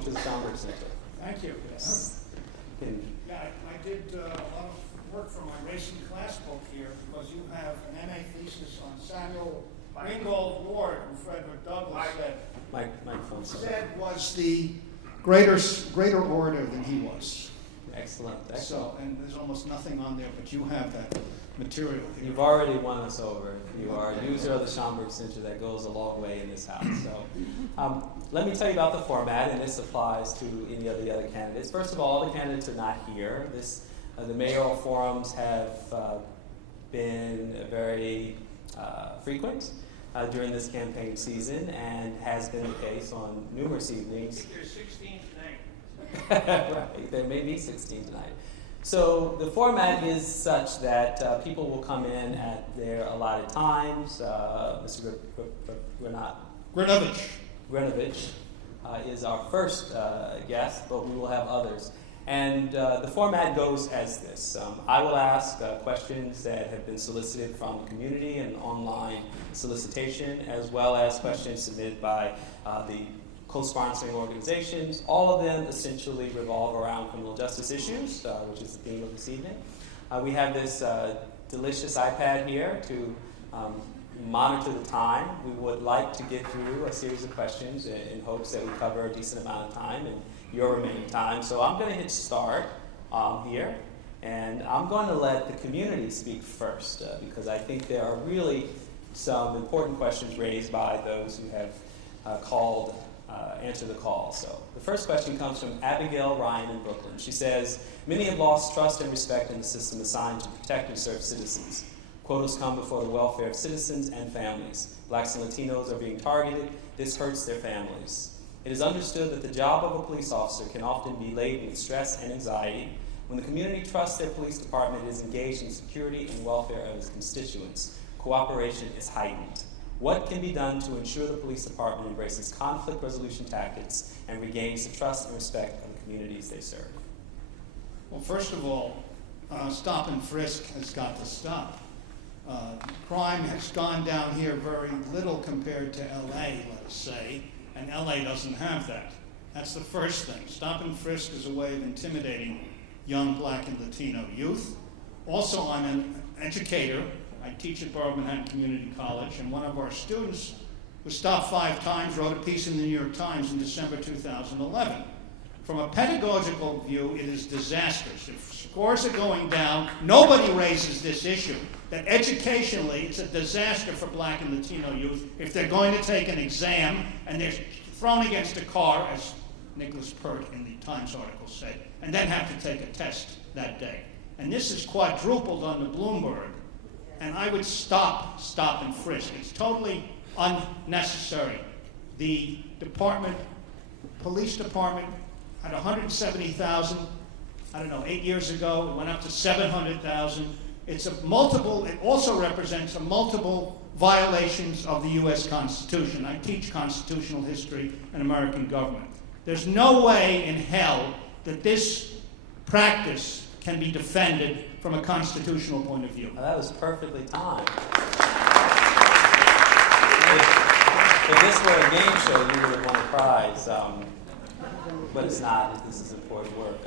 welcome to the Schomburg Center. Thank you. Yeah, I did a lot of work for my racing class book here because you have an MA thesis on Samuel Ringgold Ward, who Frederick Douglass said was the greater orator than he was. Excellent. So, and there's almost nothing on there, but you have that material here. You've already won us over. You are a user of the Schomburg Center. That goes a long way in this house. So let me tell you about the format, and this applies to any of the other candidates. First of all, the candidates are not here. The mayoral forums have been very frequent during this campaign season, and has been the case on numerous evenings. I think there's 16 tonight. Right, there may be 16 tonight. So the format is such that people will come in at their allotted times. Mr. Gronowicz is our first guest, but we will have others. And the format goes as this. I will ask questions that have been solicited from the community and online solicitation, as well as questions submitted by the co-sponsoring organizations. All of them essentially revolve around criminal justice issues, which is the theme of this evening. We have this delicious iPad here to monitor the time. We would like to get through a series of questions in hopes that we cover a decent amount of time in your remaining time. So I'm going to hit start here, and I'm going to let the community speak first because I think there are really some important questions raised by those who have answer the call. So the first question comes from Abigail Ryan in Brooklyn. She says, many have lost trust and respect in the system assigned to protect and serve citizens. Quotas come before the welfare of citizens and families. Blacks and Latinos are being targeted. This hurts their families. It is understood that the job of a police officer can often be laden with stress and anxiety. When the community trusts their police department, it is engaged in security and welfare of its constituents. Cooperation is heightened. What can be done to ensure the police department embraces conflict resolution tactics and regains the trust and respect of the communities they serve? Well, first of all, stop and frisk has got to stop. Crime has gone down here very little compared to LA, let's say, and LA doesn't have that. That's the first thing. Stop and frisk is a way of intimidating young Black and Latino youth. Also, I'm an educator. I teach at Borough Manhattan Community College, and one of our students was stopped 5 times, wrote a piece in the New York Times in December 2011. From a pedagogical view, it is disastrous. If scores are going down, nobody raises this issue. That educationally, it's a disaster for Black and Latino youth if they're going to take an exam and they're thrown against a car, as Nicholas Pert in the Times article said, and then have to take a test that day. And this is quadrupled on the Bloomberg. And I would stop and frisk. It's totally unnecessary. The police department had 170,000, 8 years ago. It went up to 700,000. It also represents multiple violations of the U.S. Constitution. I teach constitutional history and American government. There's no way in hell that this practice can be defended from a constitutional point of view. Well, that was perfectly timed. If this were a game show, you would have won a prize. But it's not. This is important work.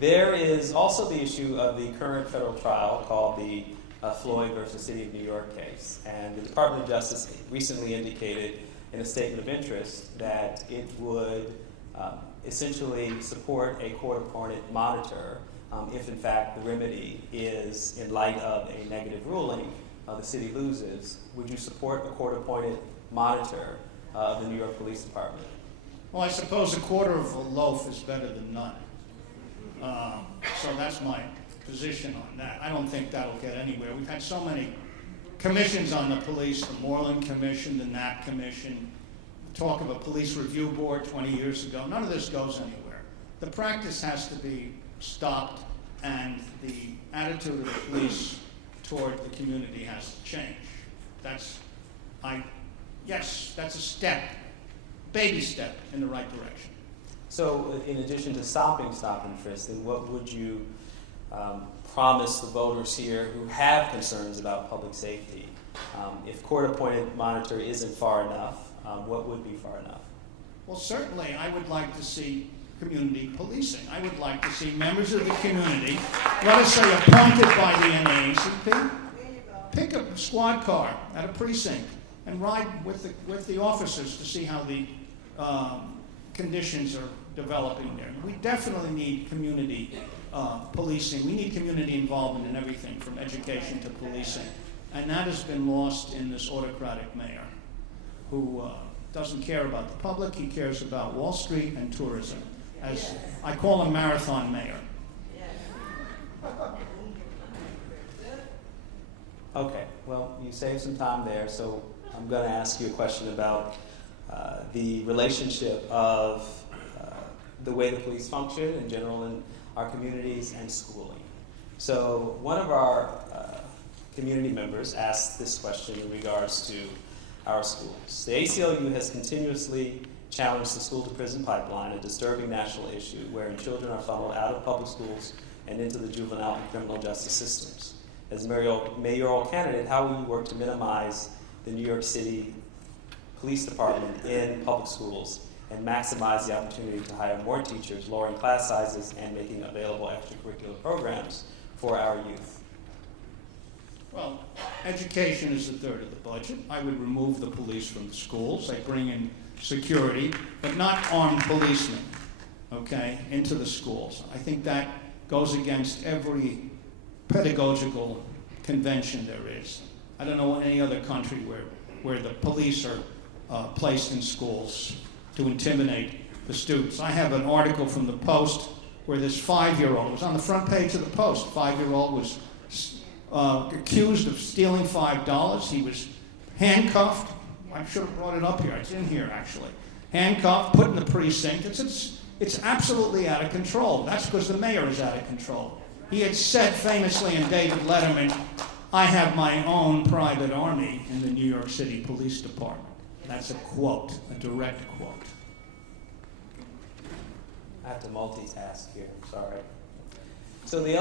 There is also the issue of the current federal trial called the Floyd versus City of New York case. And the Department of Justice recently indicated in a statement of interest that it would essentially support a court-appointed monitor if, in fact, the remedy is, in light of a negative ruling, the city loses. Would you support a court-appointed monitor of the New York Police Department? Well, I suppose a quarter of a loaf is better than none. So that's my position on that. I don't think that'll get anywhere. We've had so many commissions on the police, the Moreland Commission, the Knapp Commission, talk of a police review board 20 years ago. None of this goes anywhere. The practice has to be stopped, and the attitude of the police toward the community has to change. That's a step, baby step in the right direction. So in addition to stopping stop and frisk, then what would you promise the voters here who have concerns about public safety? If court-appointed monitor isn't far enough, what would be far enough? Well, certainly, I would like to see community policing. I would like to see members of the community, let us say appointed by the NAACP, pick a squad car at a precinct and ride with the officers to see how the conditions are developing there. We definitely need community policing. We need community involvement in everything from education to policing. And that has been lost in this autocratic mayor who doesn't care about the public. He cares about Wall Street and tourism. As I call him Marathon Mayor. Okay, well, you saved some time there, so I'm going to ask you a question about the relationship of the way the police function in general in our communities and schooling. So one of our community members asked this question in regards to our schools. The ACLU has continuously challenged the school-to-prison pipeline, a disturbing national issue wherein children are funneled out of public schools and into the juvenile and criminal justice systems. As mayoral candidate, how will you work to minimize the New York City Police Department in public schools and maximize the opportunity to hire more teachers, lowering class sizes, and making available extracurricular programs for our youth? Well, education is a third of the budget. I would remove the police from the schools. I bring in security, but not armed policemen, okay, into the schools. I think that goes against every pedagogical convention there is. I don't know any other country where the police are placed in schools to intimidate the students. I have an article from the Post where this 5-year-old, it was on the front page of the Post, 5-year-old was accused of stealing $5. He was handcuffed. I should have brought it up here. It's in here, actually. Handcuffed, put in the precinct. It's absolutely out of control. That's because the mayor is out of control. He had said famously in David Letterman, I have my own private army in the New York City Police Department. That's a quote, a direct quote. I have to multitask here, sorry. So the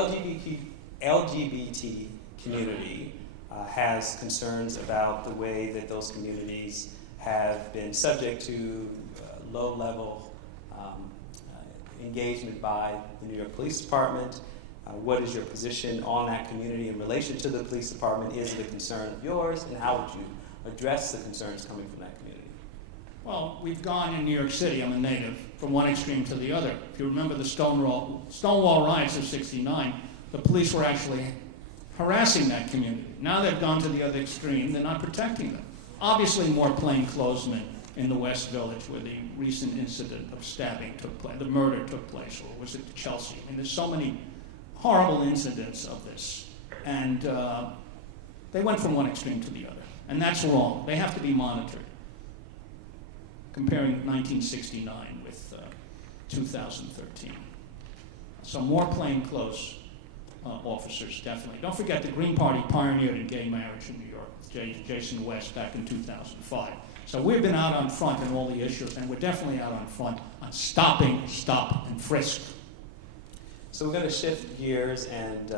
LGBT community has concerns about the way that those communities have been subject to low-level engagement by the New York Police Department. What is your position on that community in relation to the police department? Is it a concern of yours, and how would you address the concerns coming from that community? Well, we've gone in New York City, I'm a native, from one extreme to the other. If you remember the Stonewall riots of '69, the police were actually harassing that community. Now they've gone to the other extreme, they're not protecting them. Obviously more plainclothesmen in the West Village where the recent incident of stabbing took place, the murder took place, or was it Chelsea? I mean, there's so many horrible incidents of this. And they went from one extreme to the other. And that's wrong. They have to be monitored. Comparing 1969 with 2013. So more plainclothes officers, definitely. Don't forget the Green Party pioneered in gay marriage in New York with Jason West back in 2005. So we've been out on front on all the issues, and we're definitely out on front on stopping, stop, and frisk. So we're going to shift gears and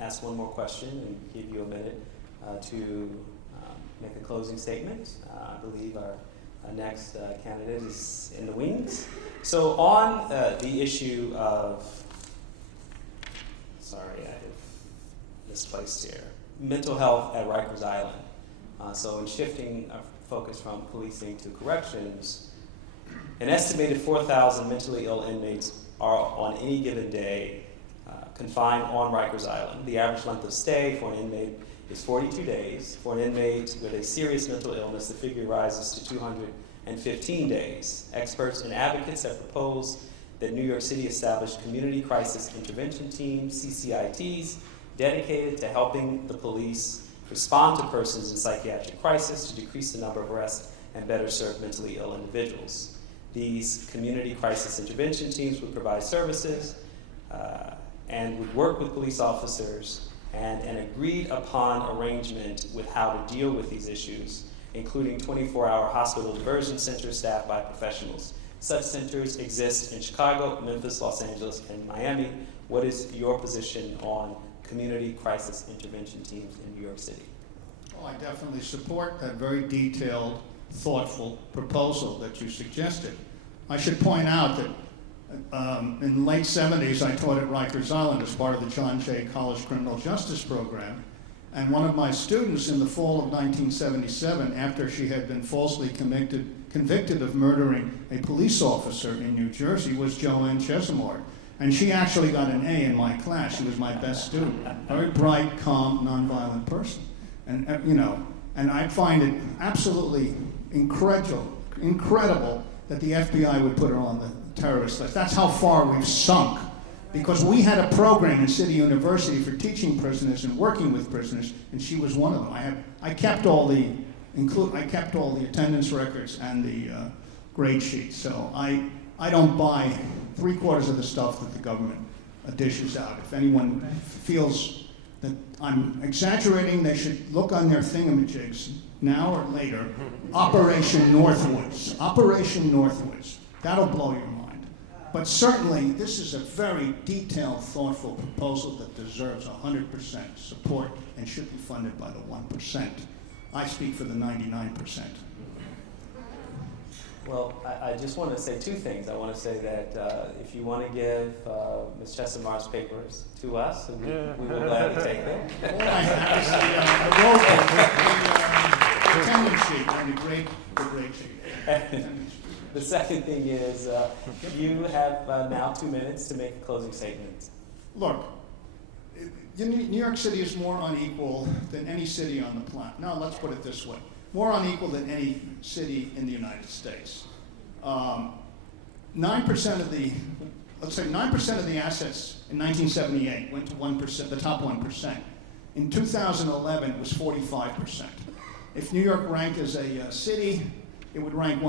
ask one more question and give you a minute to make a closing statement. I believe our next candidate is in the wings. So on the issue of, sorry, I have misplaced here, mental health at Rikers Island. So in shifting our focus from policing to corrections, an estimated 4,000 mentally ill inmates are on any given day confined on Rikers Island. The average length of stay for an inmate is 42 days. For an inmate with a serious mental illness, the figure rises to 215 days. Experts and advocates have proposed that New York City establish community crisis intervention teams, CCITs, dedicated to helping the police respond to persons in psychiatric crisis to decrease the number of arrests and better serve mentally ill individuals. These community crisis intervention teams would provide services and would work with police officers and an agreed upon arrangement with how to deal with these issues, including 24-hour hospital diversion centers staffed by professionals. Such centers exist in Chicago, Memphis, Los Angeles, and Miami. What is your position on community crisis intervention teams in New York City? Well, I definitely support that very detailed thoughtful proposal that you suggested. I should point out that in the late 70s, I taught at Rikers Island as part of the John Jay College Criminal Justice Program. And one of my students in the fall of 1977, after she had been falsely convicted of murdering a police officer in New Jersey, was Joanne Chesimard. And she actually got an A in my class. She was my best student. Very bright, calm, nonviolent person. And and I find it absolutely incredible that the FBI would put her on the terrorist list. That's how far we've sunk. Because we had a program in City University for teaching prisoners and working with prisoners, and she was one of them. I kept all the attendance records and the grade sheets. So I don't buy 3/4 of the stuff that the government dishes out. If anyone feels that I'm exaggerating, they should look on their thingamajigs now or later. Operation Northwoods. Operation Northwoods. That'll blow your mind. But certainly, this is a very detailed, thoughtful proposal that deserves 100% support and should be funded by the 1%. I speak for the 99%. Well, I just want to say two things. I want to say that if you want to give Ms. Chesimard's papers to us, we will gladly take them. All I have is the attendance sheet and the grade sheet. The second thing is you have now 2 minutes to make a closing statement. Look, New York City is more unequal than any city on the planet. No, let's put it this way. More unequal than any city in the United States. 9% of the, let's say 9% of the assets in 1978 went to 1%, the top 1%. In 2011, it was 45%. If New York ranked as a city, it would rank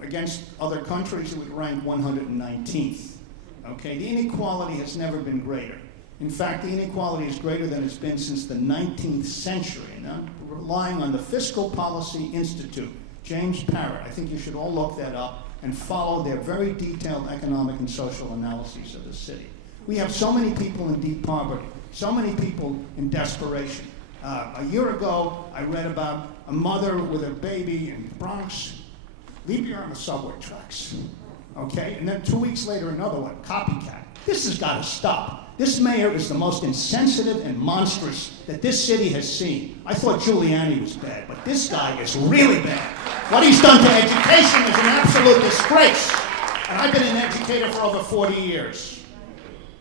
against other countries, it would rank 119th. Okay, the inequality has never been greater. In fact, the inequality is greater than it's been since the 19th century. And I'm relying on the Fiscal Policy Institute, James Parrott. I think you should all look that up and follow their very detailed economic and social analyses of the city. We have so many people in deep poverty, so many people in desperation. A year ago, I read about a mother with a baby in the Bronx. Leave her on the subway tracks, okay? And then 2 weeks later, another one, copycat. This has got to stop. This mayor is the most insensitive and monstrous that this city has seen. I thought Giuliani was bad, but this guy is really bad. What he's done to education is an absolute disgrace. And I've been an educator for over 40 years.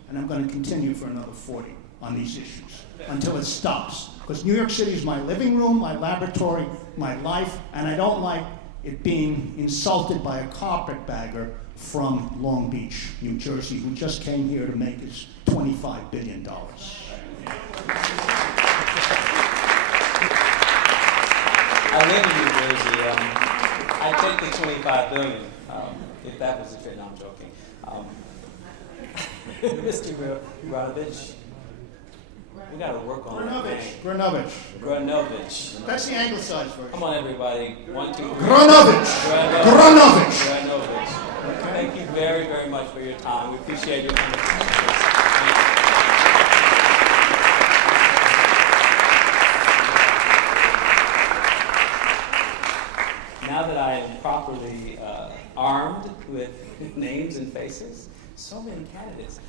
And I'm going to continue for another 40 on these issues until it stops. Because New York City is my living room, my laboratory, my life, and I don't like it being insulted by a carpetbagger from Long Beach, New Jersey, who just came here to make his $25 billion. I live in New Jersey. I take the $25 billion, if that was a trade. No, I'm joking. Mr. Gronowicz, we got to work on Gronowicz. That's the anglicized version. Come on, everybody. 1, 2, 3. Gronowicz. Thank you very, very much for your time. We appreciate your time. Now that I am properly armed with names and faces, so many candidates.